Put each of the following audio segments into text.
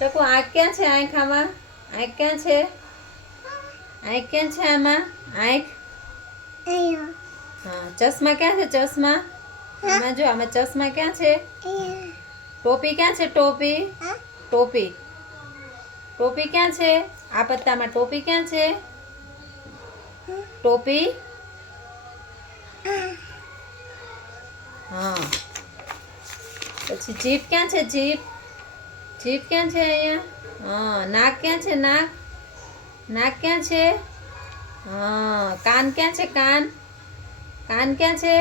ચકુ આંખ ક્યાં છે? આંખ આમાં આંખ ક્યાં છે? આંખ ક્યાં છે આમાં? આંખ હા. ચશ્મા ક્યાં છે? ચશ્મા આમાં જો, આમાં ચશ્મા ક્યાં છે? ટોપી ક્યાં છે? ટોપી ટોપી ટોપી ક્યાં છે? આ પત્તામાં ટોપી ક્યાં છે? ટોપી હા. પછી જીભ ક્યાં છે? જીભ જીભ ક્યાં છે? અહીંયા હા. નાક ક્યાં છે? નાક નાક ક્યાં છે? હા. કાન ક્યાં છે? કાન કાન ક્યાં છે?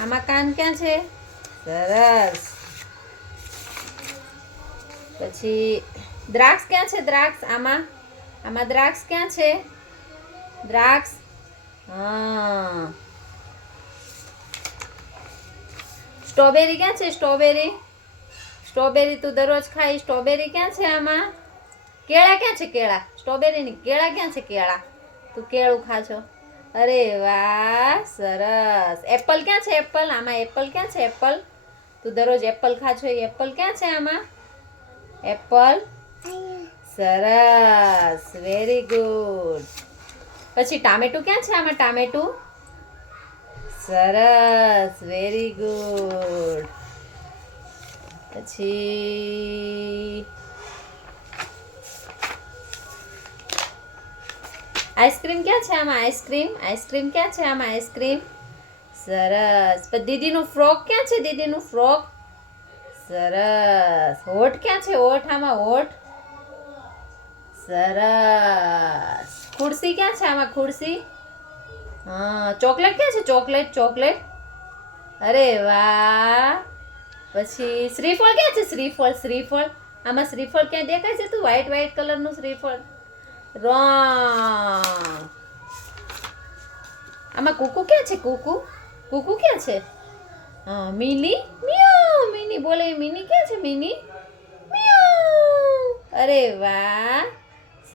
આમાં કાન ક્યાં છે? સરસ. પછી દ્રાક્ષ ક્યાં છે? દ્રાક્ષ આમાં આમાં દ્રાક્ષ ક્યાં છે? દ્રાક્ષ હા. સ્ટ્રોબેરી ક્યાં છે? સ્ટ્રોબેરી સ્ટ્રોબેરી તું દરરોજ ખાઈ. સ્ટ્રોબેરી ક્યાં છે આમાં? કેળા ક્યાં છે? કેળા સ્ટ્રોબેરીની કેળા ક્યાં છે? કેળા તું કેળું ખાશો. અરે વાહ સરસ. એપલ ક્યાં છે? એપલ આમાં એપલ ક્યાં છે? એપલ તું દરરોજ એપલ ખાશો. એપલ ક્યાં છે આમાં? એપલ સરસ. Very good. પછી ટામેટું ક્યાં છે આમાં? ટામેટું સરસ. Very good. પછી આઈસ્ક્રીમ ક્યાં છે આમાં? આઈસ્ક્રીમ આઈસ્ક્રીમ ક્યાં છે આમાં? આઈસ્ક્રીમ સરસ. પછી દીદીનું ફ્રોક ક્યાં છે? દીદીનું ફ્રોક સરસ. હોઠ ક્યાં છે? હોઠ આમાં હોઠ સરસ. ખુરશી ક્યાં છે આમાં? ખુરશી હા. ચોકલેટ ક્યાં છે? ચોકલેટ ચોકલેટ અરે વાહ. પછી શ્રીફળ ક્યાં છે? શ્રીફળ શ્રીફળ આમાં શ્રીફળ ક્યાં દેખાય છે? તું વ્હાઈટ વ્હાઈટ કલરનું શ્રીફળ આમાં કુકુ ક્યાં છે? કુકુ કુકુ ક્યાં છે? હા. મિની મિયાઉ મિની બોલે. મિની ક્યાં છે? મિની મિયાઉ અરે વાહ.